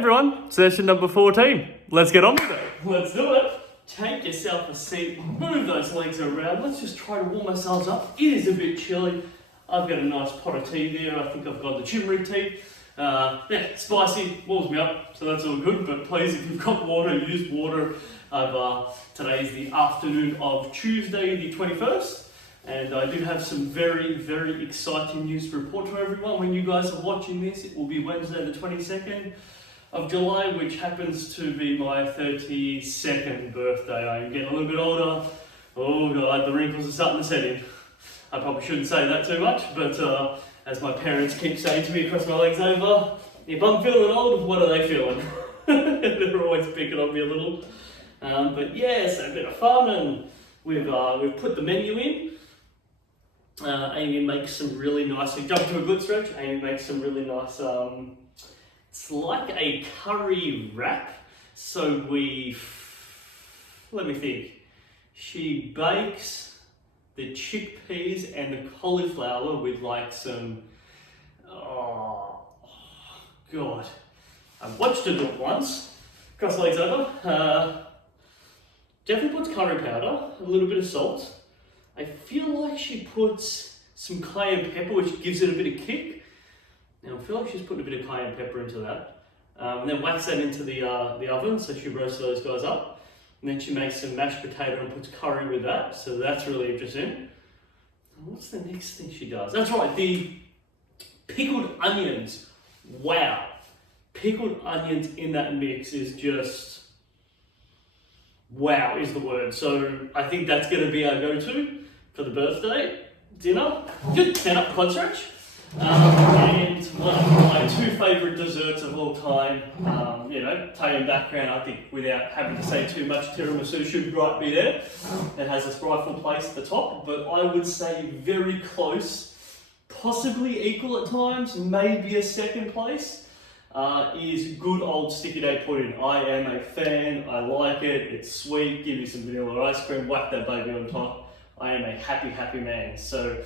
everyone, session number 14. Let's get on with it. Let's do it. Take yourself a seat, move those legs around. Let's just try to warm ourselves up. It is a bit chilly. I've got a nice pot of tea there. I think I've got the turmeric tea. Spicy, warms me up, so that's all good. But please, if you've got water, use water. Today is the afternoon of Tuesday, the 21st. And I do have some very, very exciting news to report to everyone. When you guys are watching this, it will be Wednesday the 22nd of July, which happens to be my 32nd birthday. I am getting a little bit older. Oh God, the wrinkles are starting to set in. I probably shouldn't say that too much, but as my parents keep saying to me across my legs over, if I'm feeling old, what are they feeling? They're always picking on me a little. But yeah, so a bit of fun, and we've put the menu in. Amy makes some really nice, jump to a good stretch, Amy makes some really nice, it's like a curry wrap. So let me think, she bakes the chickpeas and the cauliflower with like some, oh God, I watched her do it once, cross legs over, definitely puts curry powder, a little bit of salt. I feel like she puts some cayenne pepper, which gives it a bit of kick. Now I feel like she's putting a bit of cayenne pepper into that. And then whacks that into the oven, so she roasts those guys up. And then she makes some mashed potato and puts curry with that, so that's really interesting. And what's the next thing she does? That's right, the pickled onions. Wow. Pickled onions in that mix is just, wow is the word. So I think that's going to be our go-to for the birthday dinner. Good, stand up quad stretch. And one of my two favourite desserts of all time, Italian background, I think without having to say too much, tiramisu should right be there. It has its rightful place at the top, but I would say very close, possibly equal at times, maybe a second place, is good old sticky date pudding. I am a fan, I like it, it's sweet, give me some vanilla ice cream, whack that baby on top. I am a happy, happy man. So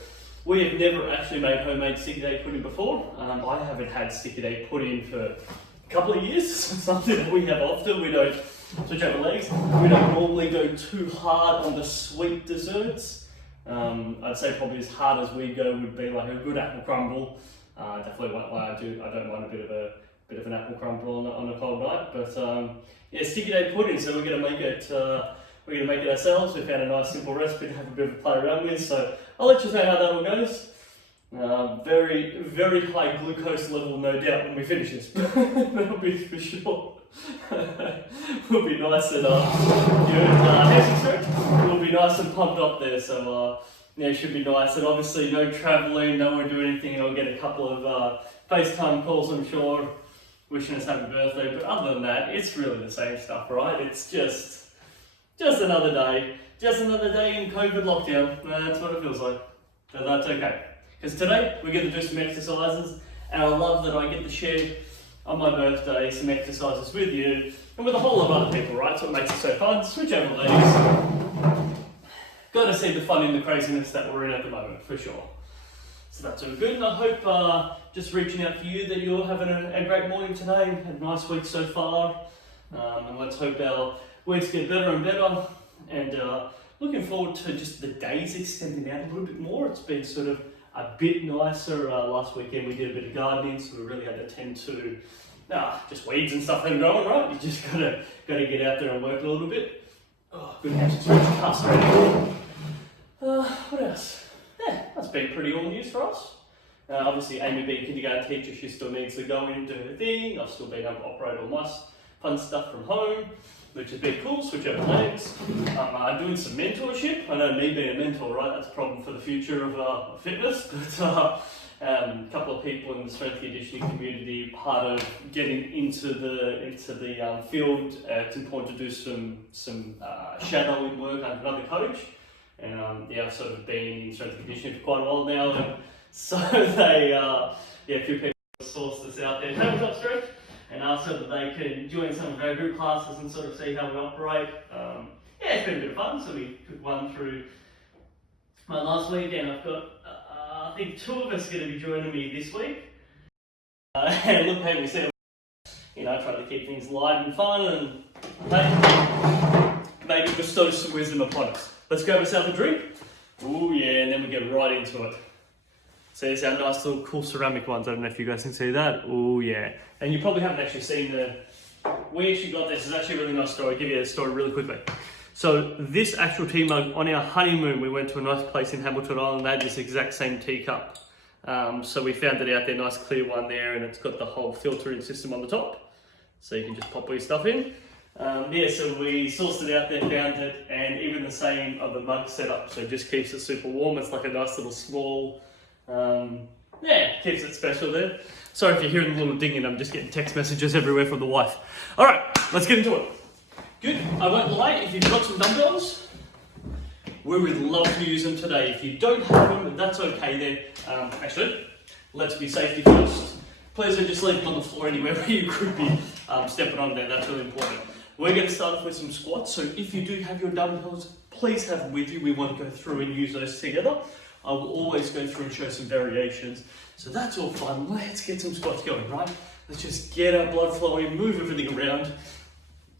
we have never actually made homemade sticky date pudding before. I haven't had sticky date pudding for a couple of years. It's something that we have often. We don't switch over legs. We don't normally go too hard on the sweet desserts. I'd say probably as hard as we go would be like a good apple crumble. Definitely won't lie, I don't mind a bit of an apple crumble on a cold night. But sticky date pudding. So we're gonna make it. We're going to make it ourselves. We found a nice simple recipe to have a bit of a play around with, so I'll let you know how that all goes. Very, very high glucose level, no doubt, when we finish this. That'll be for sure. We'll be nice and we'll be nice and pumped up there, so it should be nice. And obviously, no travelling, no one doing anything, and I'll get a couple of FaceTime calls, I'm sure, wishing us happy birthday. But other than that, it's really the same stuff, right? It's just another day. Just another day in COVID lockdown. That's what it feels like. But that's okay. Because today we're going to do some exercises, and I love that I get to share on my birthday some exercises with you and with a whole lot of other people, right? So it makes it so fun. Switch over legs. Got to see the fun in the craziness that we're in at the moment, for sure. So that's all good, and I hope just reaching out for you that you're having a great morning today, a nice week so far, and let's hope our weeks get better and better, and looking forward to just the days extending out a little bit more. It's been sort of a bit nicer. Last weekend we did a bit of gardening, so we really had to tend to just weeds and stuff that are growing, right? You just gotta get out there and work a little bit. Oh, good hamstring stretch, cut straight. What else? Yeah, that's been pretty all news for us. Obviously, Amy being a kindergarten teacher, she still needs to go in and do her thing. I've still been able to operate all my fun stuff from home, which has been cool, switch over legs. I'm doing some mentorship. I know me being a mentor, right, that's a problem for the future of fitness, but a couple of people in the strength conditioning community, part of getting into the field, it's important to do some shadowing work under another coach. And I've sort of been in strength conditioning for quite a while now, and so they, a few people source this out there, tabletop stretch, and so that they can join some of our group classes and sort of see how we operate. It's been a bit of fun, so we took one through my last week, and I've got, I think 2 of us are going to be joining me this week. And look, hey, we said you know, try to keep things light and fun and maybe bestow some wisdom upon us. Let's grab ourselves a drink. Ooh yeah, and then we get right into it. So there's our nice little cool ceramic ones. I don't know if you guys can see that. Ooh yeah. And you probably haven't actually seen we actually got this. It's actually a really nice story. I'll give you a story really quickly. So this actual tea mug, on our honeymoon, we went to a nice place in Hamilton Island. They had this exact same teacup. So we found it out there, nice clear one there, and it's got the whole filtering system on the top. So you can just pop all your stuff in. Yeah, so we sourced it out there, found it, and even the same of the mug setup. So it just keeps it super warm. It's like a nice little small, yeah, keeps it special there. Sorry if you're hearing a little dinging, I'm just getting text messages everywhere from the wife. All right, let's get into it. Good, I won't lie, if you've got some dumbbells, we would love to use them today. If you don't have them, that's okay there. Actually, let's be safety first. Please don't just leave them on the floor anywhere where you could be stepping on there, that's really important. We're going to start off with some squats, so if you do have your dumbbells, please have them with you. We want to go through and use those together. I will always go through and show some variations. So that's all fun. Let's get some squats going, right? Let's just get our blood flowing, move everything around.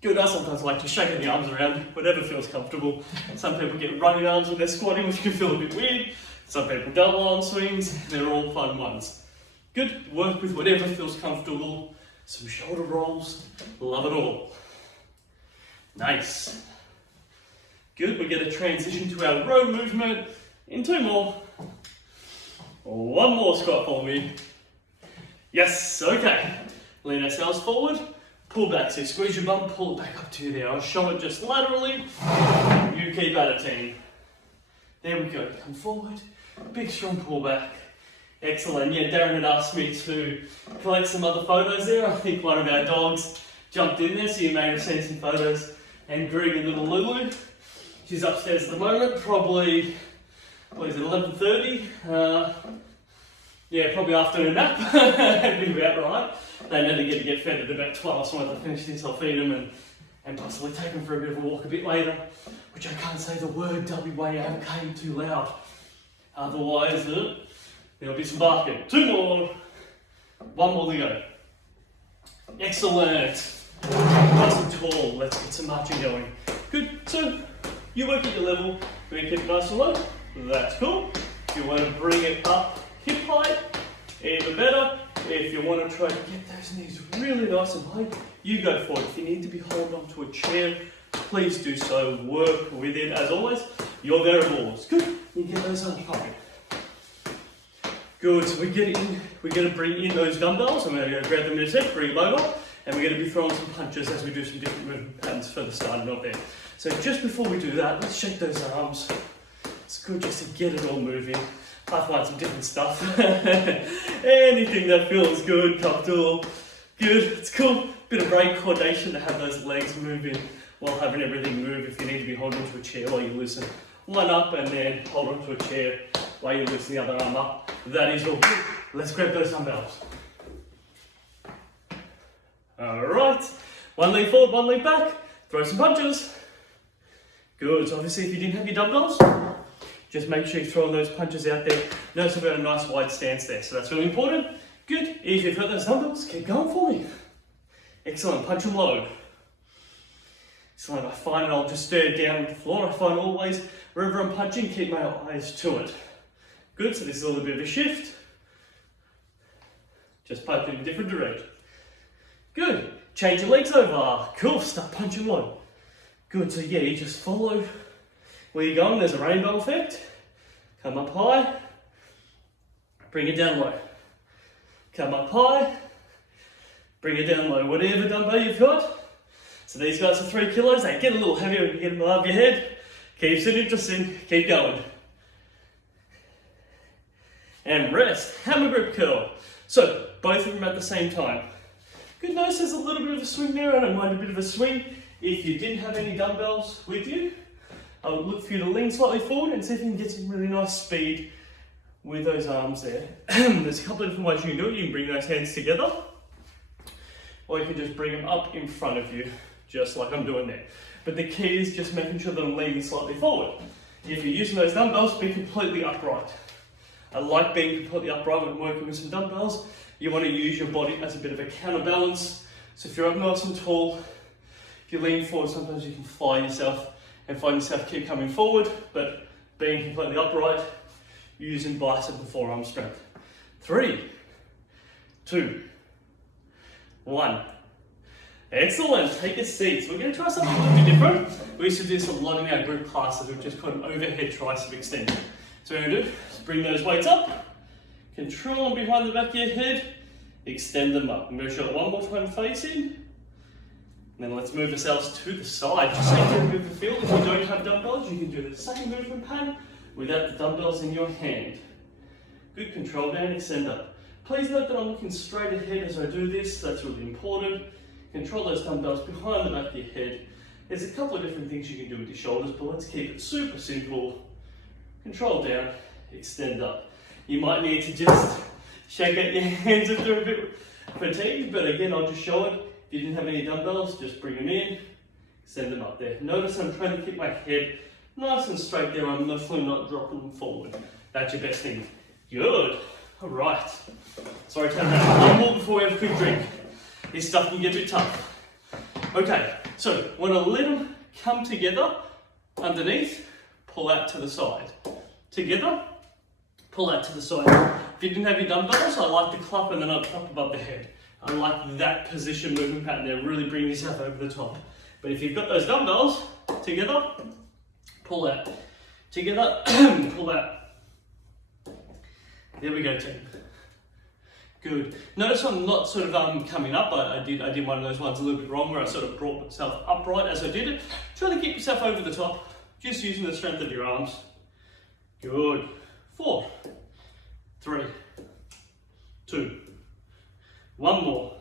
Good, I sometimes like to shake the arms around, whatever feels comfortable. Some people get running arms when they're squatting, which can feel a bit weird. Some people double arm swings, they're all fun ones. Good, work with whatever feels comfortable. Some shoulder rolls, love it all. Nice. Good, we're going to transition to our row movement in 2 more. 1 more squat for me. Yes, okay. Lean ourselves forward, pull back. So squeeze your bum, pull it back up to there. I'll show it just laterally. You keep at it, team. There we go. Come forward. Big strong pull back. Excellent. Yeah, Darren had asked me to collect some other photos there. I think one of our dogs jumped in there, so you may have seen some photos. And Greg and little Lulu. She's upstairs at the moment, probably, what is it, 11:30? Yeah, probably afternoon nap. That'd be about right. They never get to get fed at about 12, so I want to finish this, I'll feed them and possibly take them for a bit of a walk a bit later, which I can't say the word WAMK too loud. Otherwise, there'll be some barking. 2 more. 1 more to go. Excellent. Nice and tall. Let's get some marching going. Good. So you work at your level. We're going to keep it nice and low. That's cool. If you want to bring it up hip height, even better. If you want to try to get those knees really nice and high, you go for it. If you need to be holding onto a chair, please do so. Work with it. As always, your variables. Good. You get those on pocket. Good. So we're going to bring in those dumbbells. I'm going to go grab them in a sec, bring them over. And we're going to be throwing some punches as we do some different movement patterns for the starting off there. So just before we do that, let's shake those arms. It's good just to get it all moving. I find some different stuff. Anything that feels good, comfortable, good. It's cool. Bit of brain coordination to have those legs moving while having everything move. If you need to be holding onto a chair while you loosen one up and then hold onto a chair while you loosen the other arm up, that is all good. Let's grab those dumbbells. Alright, 1 leg forward, 1 leg back, throw some punches. Good, so obviously if you didn't have your dumbbells, just make sure you're throwing those punches out there. Notice we've got a nice wide stance there, so that's really important. Good, if you've got those dumbbells, keep going for me. Excellent, punch them low. Excellent, I find I'll just stare down at the floor. I find always, wherever I'm punching, keep my eyes to it. Good, so this is a little bit of a shift. Just punch in a different direction. Good. Change your legs over. Cool. Start punching low. Good. So yeah, you just follow where you're going. There's a rainbow effect. Come up high. Bring it down low. Come up high. Bring it down low. Whatever dumbbell you've got. So these guys are 3 kilos. They get a little heavier when you get them above your head. Keeps it interesting. Keep going. And rest. Hammer grip curl. So both of them at the same time. Good, notice there's a little bit of a swing there. I don't mind a bit of a swing. If you didn't have any dumbbells with you, I would look for you to lean slightly forward and see if you can get some really nice speed with those arms there. There's a couple of different ways you can do it. You can bring those hands together, or you can just bring them up in front of you, just like I'm doing there. But the key is just making sure that I'm leaning slightly forward. If you're using those dumbbells, be completely upright. I like being completely upright when working with some dumbbells. You want to use your body as a bit of a counterbalance So if you're up nice and tall, if you lean forward, sometimes you can fly yourself and find yourself keep coming forward, but being completely upright, using bicep and forearm strength. 3, 2, 1. Excellent, take a seat. So we're going to try something a little bit different. We used to do this a lot in our group classes, which is called an overhead tricep extension. So what we're going to do is bring those weights up, control them behind the back of your head, extend them up. I'm going to show it one more time facing, and then let's move ourselves to the side. Just so you get a bit of a feel. If you don't have dumbbells, you can do the same movement pattern without the dumbbells in your hand. Good, control down, extend up. Please note that I'm looking straight ahead as I do this, that's really important. Control those dumbbells behind the back of your head. There's a couple of different things you can do with your shoulders, but let's keep it super simple. Control down, extend up. You might need to just shake out your hands if they're a bit fatigued, but again, I'll just show it. If you didn't have any dumbbells, just bring them in, extend them up there. Notice I'm trying to keep my head nice and straight there. I'm definitely not dropping them forward. That's your best thing. Good. All right. Sorry to have that. One more before we have a quick drink. This stuff can get a bit tough. Okay, so want to let them come together underneath, pull out to the side. Together, pull out to the side. If you didn't have your dumbbells, I like to clap and then up above the head. I like that position movement pattern there, really bring yourself over the top. But if you've got those dumbbells, together, pull out. Together, pull out. There we go, team. Good. Notice I'm not sort of coming up. I did one of those ones a little bit wrong where I sort of brought myself upright as I did it. Try to keep yourself over the top, just using the strength of your arms. Good. 4, 3, 2, 1 more.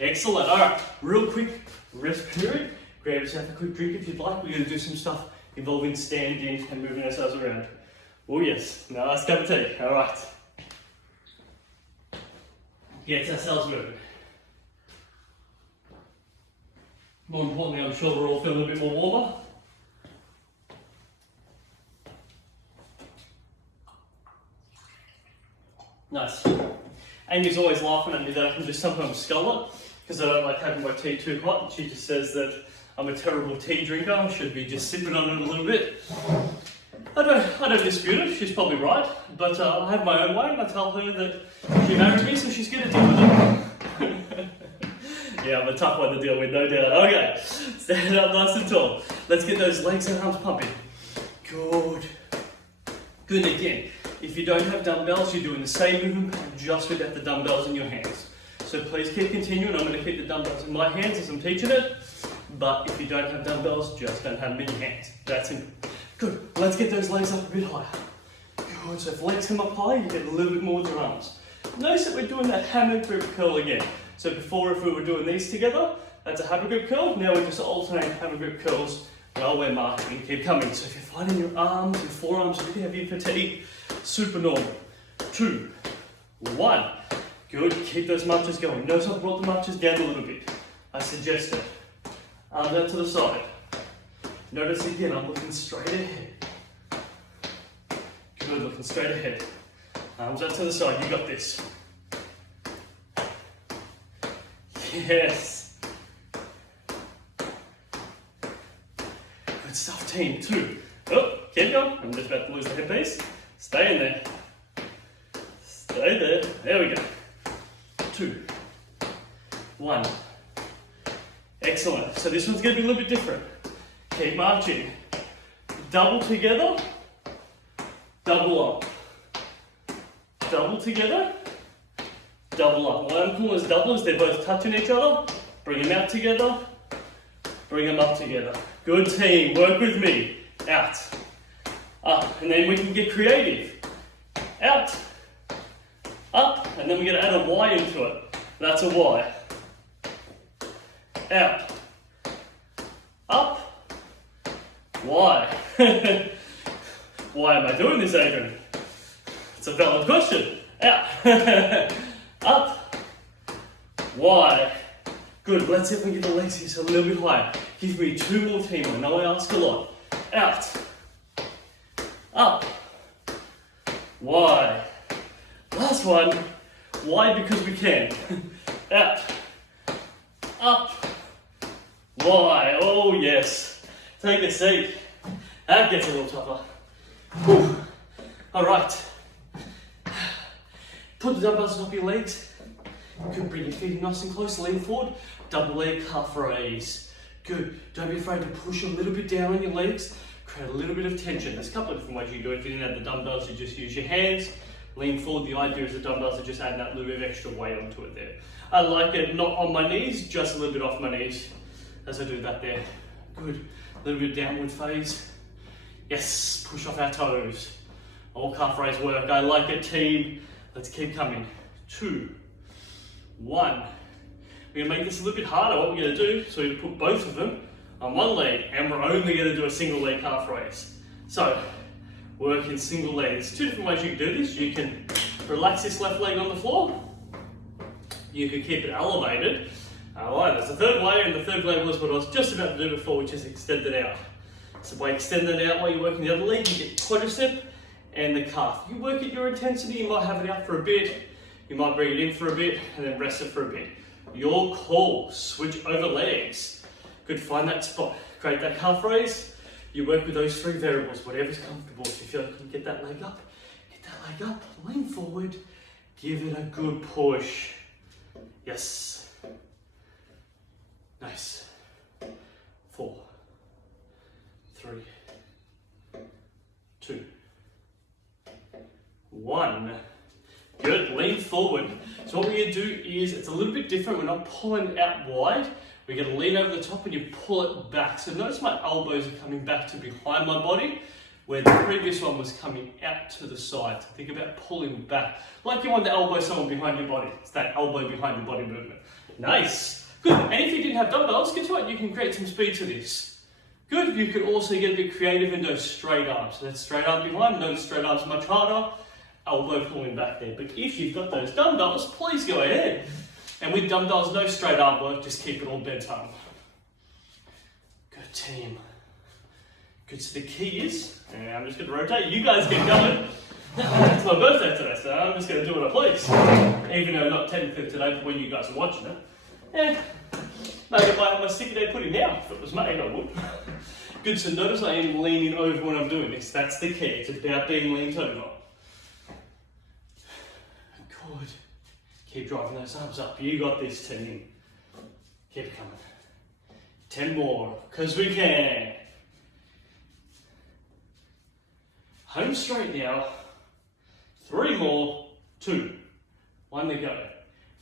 Excellent. All right, real quick rest period. Grab yourself a quick drink if you'd like. We're going to do some stuff involving standing and moving ourselves around. Oh yes, nice cup of tea. All right. Get ourselves moving. More importantly, I'm sure we're all feeling a bit more warmer. Nice. Amy's always laughing at me that I can just sometimes scull it because I don't like having my tea too hot. She just says that I'm a terrible tea drinker. I should be just sipping on it a little bit. I don't dispute it, she's probably right, but I have my own way and I tell her that she married me, so she's going to deal with it. Yeah, I'm a tough one to deal with, no doubt. Okay, stand up nice and tall. Let's get those legs and arms pumping. Good. Good again. If you don't have dumbbells, you're doing the same movement, just without the dumbbells in your hands. So please keep continuing. I'm going to keep the dumbbells in my hands as I'm teaching it, but if you don't have dumbbells, just don't have them in your hands. That's it. Good. Let's get those legs up a bit higher. Good. So if legs come up high, you get a little bit more with your arms. Notice that we're doing that hammer grip curl again. So before, if we were doing these together, that's a hammer grip curl. Now we're just alternating hammer grip curls while we're marking. Keep coming. So if you're finding your arms, your forearms are really heavy and fatigued, super normal. 2, 1. Good. Keep those marches going. Notice I've brought the marches down a little bit. I suggest it. Arms out to the side. Notice again, I'm looking straight ahead. Good, looking straight ahead. Arms out to the side, you got this. Yes. Good stuff, team. 2. Oh, keep going. I'm just about to lose the headpiece. Stay in there. Stay there. There we go. 2, 1. Excellent. So this one's going to be a little bit different. Keep marching. Double together, double up. Double together, double up. What I'm calling as double is they're both touching each other. Bring them out together, bring them up together. Good team, work with me. Out, up, and then we can get creative. Out, up, and then we're going to add a Y into it. That's a Y. Out, up, Y. Why am I doing this, Adrian? It's a valid question. Out, up, Y. Good, let's see if we can get the legs here a little bit higher. Give me 2 more, team. I know I ask a lot. Out, up, Y. Last one, Y because we can. Out, up. Why? Oh yes. Take a seat. That gets a little tougher. Whew. All right. Put the dumbbells on top of your legs. Good, bring your feet nice and close, lean forward. Double leg calf raise. Good. Don't be afraid to push a little bit down on your legs. Create a little bit of tension. There's a couple of different ways you can do it. If you didn't have the dumbbells, you just use your hands. Lean forward. The idea is the dumbbells are just adding that little bit of extra weight onto it there. I like it not on my knees, just a little bit off my knees as I do that there. Good. A little bit downward phase. Yes. Push off our toes. All calf raise work. I like it, team. Let's keep coming. 2, 1. We're gonna make this a little bit harder. What we're gonna do, so we're gonna put both of them on one leg, and we're only gonna do a single leg calf raise. So, work in single legs. There's 2 different ways you can do this. You can relax this left leg on the floor. You can keep it elevated. There's a third way, and the third way was what I was just about to do before, which is extend it out. So by extending it out while you're working the other leg, you get quadricep and the calf. You work at your intensity. You might have it out for a bit. You might bring it in for a bit, and then rest it for a bit. Your call. Switch over legs. Good, find that spot. Create that calf raise. You work with those 3 variables, whatever's comfortable. If you feel like you can get that leg up, lean forward, give it a good push. Yes. Nice. 4, 3, 2, 1. Good, lean forward. So what we're going to do is, it's a little bit different. We're not pulling out wide. We're going to lean over the top and you pull it back. So notice my elbows are coming back to behind my body, where the previous one was coming out to the side. So think about pulling back. Like you want to elbow someone behind your body. It's that elbow behind your body movement. Nice. Good. And if you didn't have dumbbells, guess what? You can create some speed to this. Good. You could also get a bit creative in those straight arms. So that's straight arm behind. Notice straight arms much harder. Elbow pulling back there. But if you've got those dumbbells, please go ahead. And with dumbbells, no straight arm work, just keep it all bedtime. Good, team. Good, so the key is, and I'm just going to rotate, you guys get going. It's my birthday today, so I'm just going to do what I please. Even though not technically today, but when you guys are watching it. Maybe if I had my sticky day pudding now, if it was made, I would. Good, so notice I am leaning over when I'm doing this. That's the key, it's about being leaned over. Good. Keep driving those arms up. You got this, team. Keep it coming. 10 more, because we can. Home straight now. 3 more. 2. 1 to go.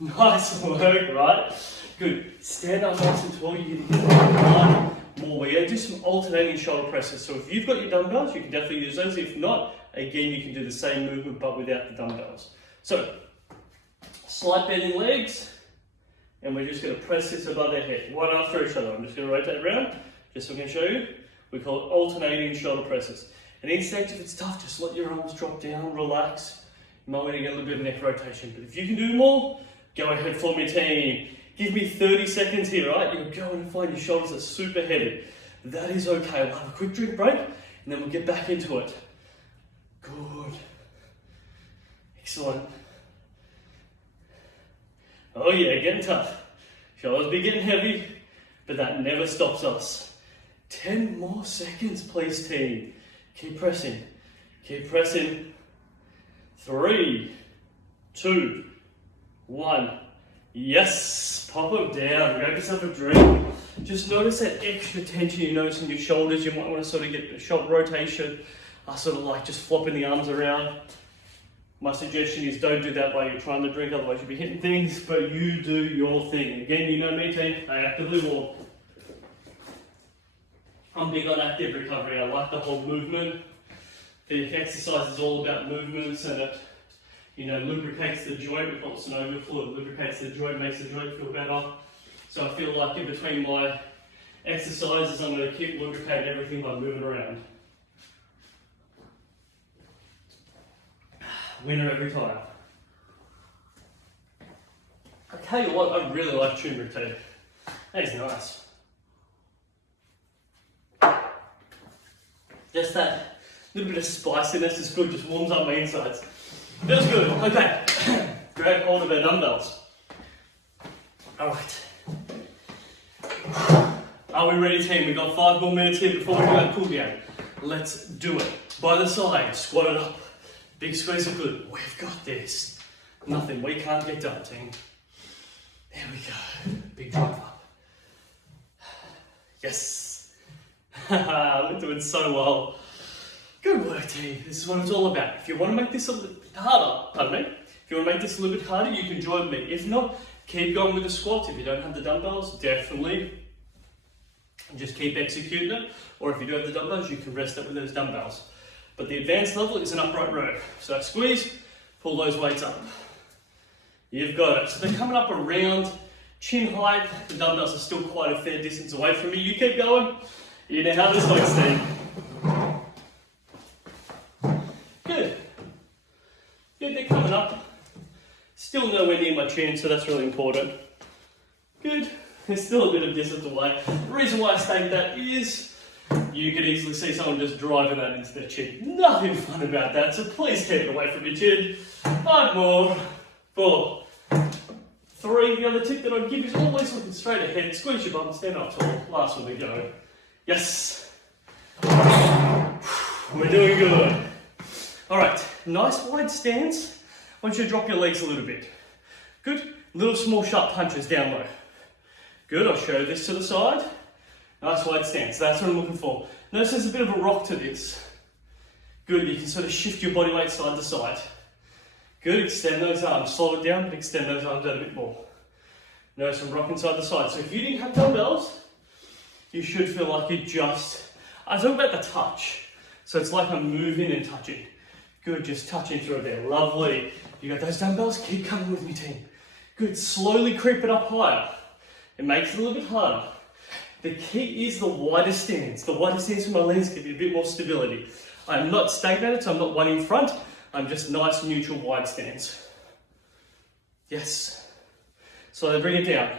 Nice work, right? Good. Stand up nice and tall. You're going to get 1 more. We're going to do some alternating shoulder presses. So if you've got your dumbbells, you can definitely use those. If not, again, you can do the same movement, but without the dumbbells. So, slight bending legs, and we're just going to press this above their head, one after each other. I'm just going to rotate around, just so I can show you. We call it alternating shoulder presses. And in stage, if it's tough, just let your arms drop down, relax. You might want to get a little bit of neck rotation, but if you can do more, go ahead for me, team. Give me 30 seconds here, right? You're going to find your shoulders are super heavy. That is okay. We'll have a quick drink break, and then we'll get back into it. Good. Excellent. Oh yeah, getting tough. Shoulders be getting heavy, but that never stops us. 10 more seconds, please, team. Keep pressing. Keep pressing. 3, 2, 1. Yes, pop them down. Grab yourself a drink. Just notice that extra tension you notice in your shoulders. You might want to sort of get a shoulder rotation. Sort of like just flopping the arms around. My suggestion is don't do that while you're trying to drink, otherwise you'll be hitting things, but you do your thing. Again, you know me, team, I actively walk. I'm big on active recovery. I like the whole movement. The exercise is all about movements, and it, lubricates the joint. We call it synovial fluid. It lubricates the joint, makes the joint feel better. So I feel like in between my exercises, I'm going to keep lubricating everything by moving around. Winner every time. I tell you what, I really like turmeric tea. That is nice. Just that little bit of spiciness is good, just warms up my insides. Feels good. Okay, grab hold of our dumbbells. Alright, Are we ready, team? We've got 5 more minutes here before we do our cool down. Let's do it. By the side, squat it up. Big squeeze of glute. We've got this. Nothing we can't get done, team. There we go. Big drive up. Yes. We're doing so well. Good work, team. This is what it's all about. If you want to make this a little bit harder, if you want to make this a little bit harder, you can join me. If not, keep going with the squats. If you don't have the dumbbells, definitely just keep executing it. Or if you do have the dumbbells, you can rest it with those dumbbells. But the advanced level is an upright row. So squeeze, pull those weights up. You've got it. So they're coming up around chin height. The dumbbells are still quite a fair distance away from me. You keep going. You know how this looks, team. Good. Good, they're coming up. Still nowhere near my chin, so that's really important. Good. There's still a bit of distance away. The reason why I state that is you could easily see someone just driving that into their chin. Nothing fun about that, so please keep it away from your chin. 5 more. 4. 3. The other tip that I'd give is always looking straight ahead. Squeeze your bum, stand up tall. Last one to go. Yes. We're doing good. Alright, nice wide stance. I want you to drop your legs a little bit. Good. Little small sharp punches down low. Good, I'll show this to the side. Nice wide stance, that's what I'm looking for. Notice there's a bit of a rock to this. Good, you can sort of shift your body weight side to side. Good, extend those arms. Slow it down, but extend those arms out a bit more. Notice I'm rocking side to side. So if you didn't have dumbbells, you should feel like you just... I talk about the touch. So it's like I'm moving and touching. Good, just touching through there. Lovely. You got those dumbbells? Keep coming with me, team. Good, slowly creep it up higher. It makes it a little bit harder. The key is the wider stance. The wider stance for my legs give you a bit more stability. I'm not stagnated, so I'm not one in front. I'm just nice, neutral, wide stance. Yes. So bring it down.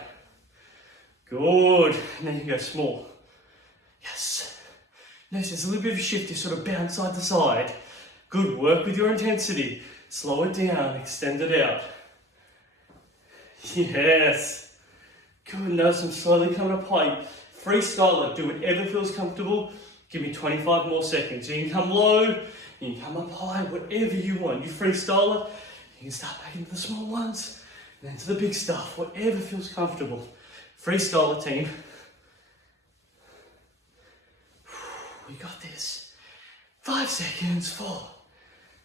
Good. And then you go small. Yes. Notice there's a little bit of a shift. You sort of bounce side to side. Good. Work with your intensity. Slow it down. Extend it out. Yes. Good. Notice I'm slowly coming up high. Freestyle it. Do whatever feels comfortable. Give me 25 more seconds. You can come low. You can come up high. Whatever you want. You freestyle it. You can start back into the small ones. And then to the big stuff. Whatever feels comfortable. Freestyle it, team. We got this. 5 seconds. 4,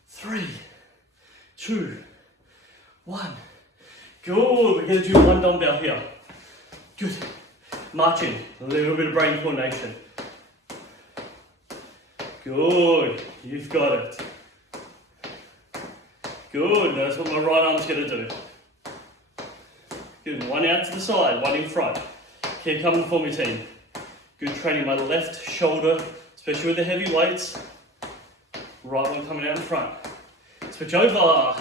3, 2, 1. Good. We're going to do one dumbbell here. Good. Marching. A little bit of brain coordination. Good. You've got it. Good. That's what my right arm's going to do. Good. One out to the side, one in front. Keep coming for me, team. Good. Training my left shoulder, especially with the heavy weights. Right one coming out in front. Switch over.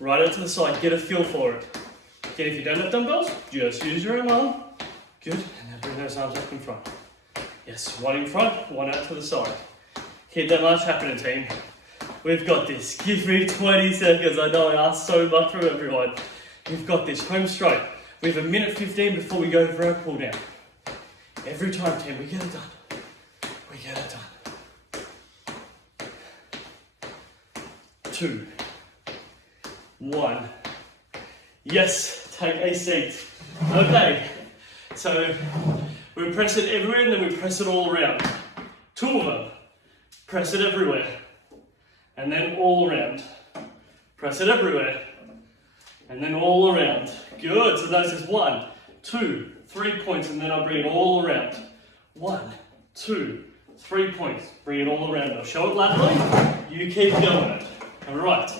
Right out to the side. Get a feel for it. Again, if you don't have dumbbells, just use your own arm. Good. And then bring those arms up in front. Yes. One in front, one out to the side. Keep that march happening, team. We've got this. Give me 20 seconds. I know I ask so much from everyone. We've got this. Home straight. We have 1:15 before we go for our cool down. Every time, team, we get it done. We get it done. 2, 1. Yes, take a seat. Okay, so we press it everywhere and then we press it all around. 2 of them. Press it everywhere. And then all around. Press it everywhere. And then all around. Good. So notice there's 1, 2, 3 points, and then I'll bring it all around. 1, 2, 3 points. Bring it all around. I'll show it laterally. You keep going it. All right.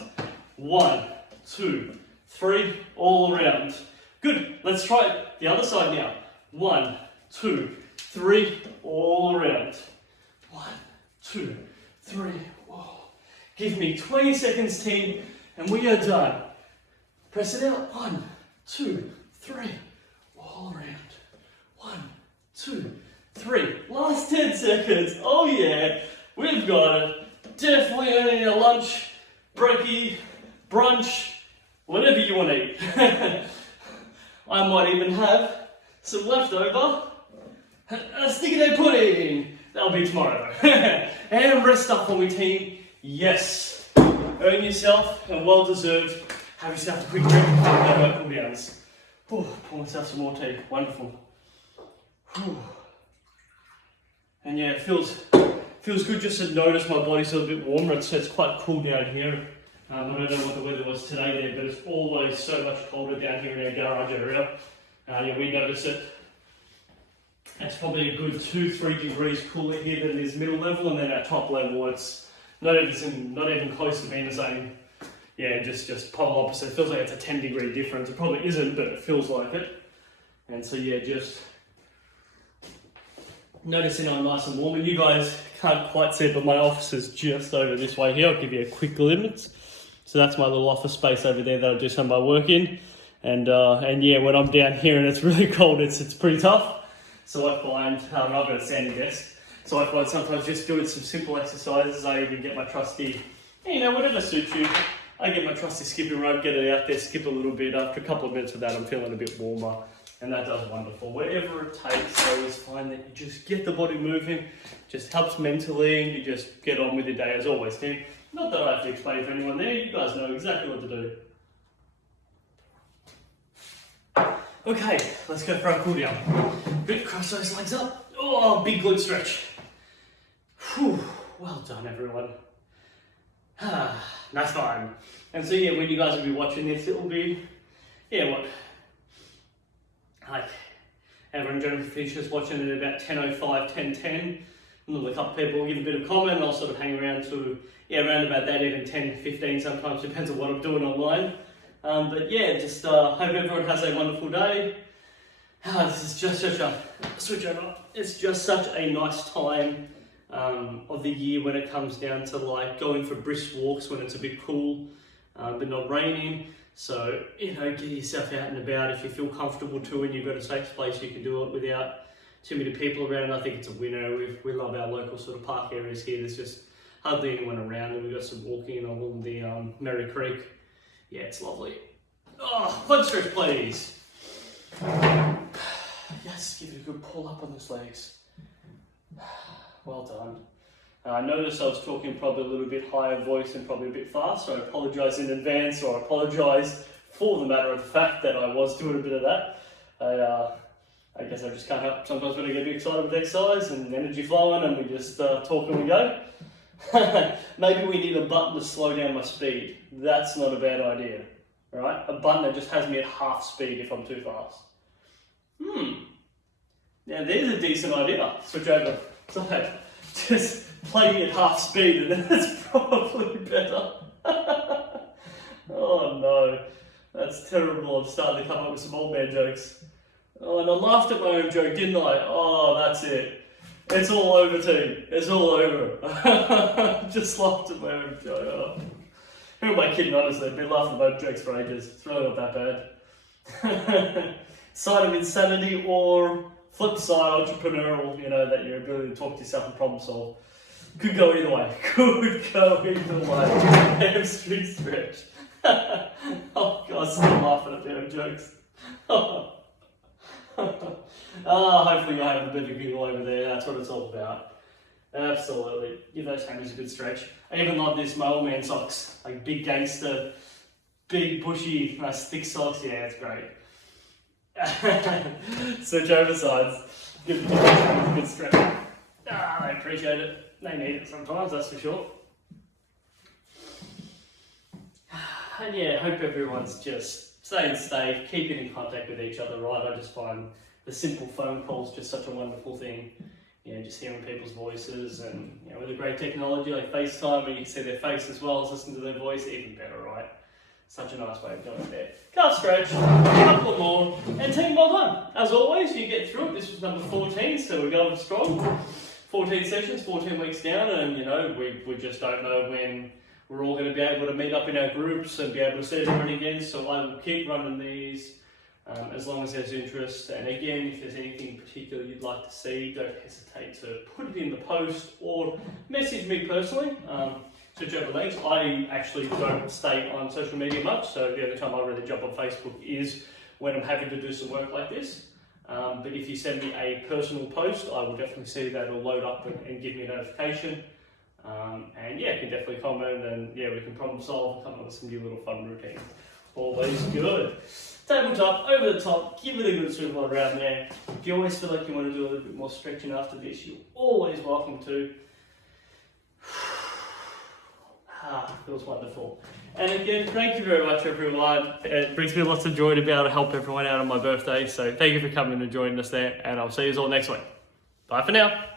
1, 2, 3, all around. Good. Let's try it the other side now. 1, 2, 3, all around. 1, 2, 3. Whoa. Give me 20 seconds, team, and we are done. Press it out. 1, 2, 3. All around. 1, 2, 3. Last 10 seconds. Oh yeah, we've got it. Definitely earning your lunch, brekkie, brunch, whatever you want to eat. I might even have some leftover Sticky day pudding. That'll be tomorrow though. And rest up for me, team. Yes. Earn yourself and well deserved. Have yourself a quick drink. No cool downs. Pour myself some more tea. Wonderful. Whew. And yeah, it feels good just to notice my body's a little bit warmer. It's quite cool down here. I don't know what the weather was today there, but it's always so much colder down here in our garage area. Yeah, we notice it. It's probably a good 2-3 degrees cooler here than it is middle level, and then at top level it's not even close to being the same. Yeah, just polar opposite. It feels like it's a 10-degree difference. It probably isn't, but it feels like it. And so yeah, just noticing I'm nice and warm. And you guys can't quite see it, but my office is just over this way here. I'll give you a quick glimpse. So that's my little office space over there that I do some of my work in. And yeah, when I'm down here and it's really cold, it's pretty tough. So I find, I've got a standing desk, so I find sometimes just doing some simple exercises. I even get my trusty, whatever suits you. I get my trusty skipping rope, get it out there, skip a little bit. After a couple of minutes of that, I'm feeling a bit warmer, and that does wonderful. Whatever it takes, I always find that you just get the body moving, just helps mentally, and you just get on with your day as always, team. Not that I have to explain for anyone there, you guys know exactly what to do. Okay, let's go for our cool down. Good, cross those legs up. Oh, big glute stretch. Whew, well done everyone. Nice time. And so yeah, when you guys will be watching this, it will be, like, everyone generally finishes watching it at about 10:05, 10:10. A couple of people will give a bit of comment, and I'll sort of hang around to, around about that, even 10:15 sometimes, depends on what I'm doing online. But yeah, just hope everyone has a wonderful day. This is just such a, switch over, it's just such a nice time of the year when it comes down to like going for brisk walks when it's a bit cool, but not raining. So, get yourself out and about if you feel comfortable to, and you've got a safe place you can do it without too many people around. I think it's a winner. We love our local sort of park areas here. There's just hardly anyone around, and we've got some walking along the Merry Creek. Yeah, it's lovely. Oh, leg stretch, please. Yes, give it a good pull up on those legs. Well done. I noticed I was talking probably a little bit higher voice and probably a bit fast, so I apologise in advance, or I apologise for the matter of the fact that I was doing a bit of that. I guess I just can't help sometimes when I get a bit excited with exercise and energy flowing, and we just talk and we go. Maybe we need a button to slow down my speed. That's not a bad idea. Alright? A button that just has me at half speed if I'm too fast. Now there's a decent idea. Switch over. So just play me at half speed, and then it's probably better. Oh no. That's terrible. I'm starting to come up with some old man jokes. Oh, and I laughed at my own joke, didn't I? Oh, that's it. It's all over, team. It's all over. Just laughed at my own joke. Oh. Who am I kidding, honestly? I've been laughing at my own jokes for ages. It's really not that bad. Sign of insanity, or flip side, entrepreneurial, that your ability to talk to yourself and problem solve. Could go either way. Could go either way. Hamstring stretch. Oh God, still laughing at my own jokes. Hopefully you're having a bit of a giggle over there. That's what it's all about. Absolutely. Give those hammies a good stretch. I even love this, my old man socks. Like big gangster, big bushy, nice thick socks. Yeah, it's great. Switch over sides. Give the hammies a good stretch. I appreciate it. They need it sometimes, that's for sure. And yeah, hope everyone's just staying safe, keeping in contact with each other, right? I just find the simple phone calls just such a wonderful thing. Just hearing people's voices, and with the great technology like FaceTime, where you can see their face as well as listen to their voice, even better, right? Such a nice way of doing it there. Calf stretch, a couple more, and team, well done. As always, you get through it. This was number 14, so we're going strong. 14 sessions, 14 weeks down, and we just don't know when we're all going to be able to meet up in our groups and be able to see everyone again, so I will keep running these as long as there's interest. And again, if there's anything particular you'd like to see, don't hesitate to put it in the post or message me personally. Switch over links. I actually don't stay on social media much, so the only time I really jump on Facebook is when I'm having to do some work like this. But if you send me a personal post, I will definitely see that it'll load up and give me a notification. And yeah, you can definitely comment, and yeah, we can problem solve and come up with some new little fun routines. Always good. Tabletop, over the top, give it a good swivel around there. If you always feel like you want to do a little bit more stretching after this, you're always welcome to. Feels wonderful. And again, thank you very much, everyone. It brings me lots of joy to be able to help everyone out on my birthday. So thank you for coming and joining us there, and I'll see you all next week. Bye for now.